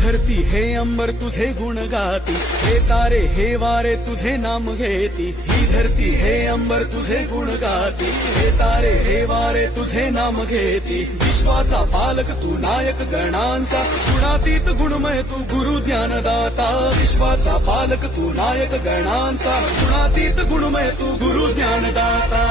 धरती हे अंबर तुझे गुण गाती, हे तारे हे वारे तुझे नाम घेती। ही धरती हे अंबर तुझे गुण गाती, हे तारे हे वारे तुझे नाम घेती। विश्वाचा पालक तू नायक गणांचा, गुणातीत गुणमय तू गुरु ज्ञानदाता। विश्वाचा पालक तू नायक गणांचा, गुणातीत गुणमय तू गुरु ज्ञानदाता।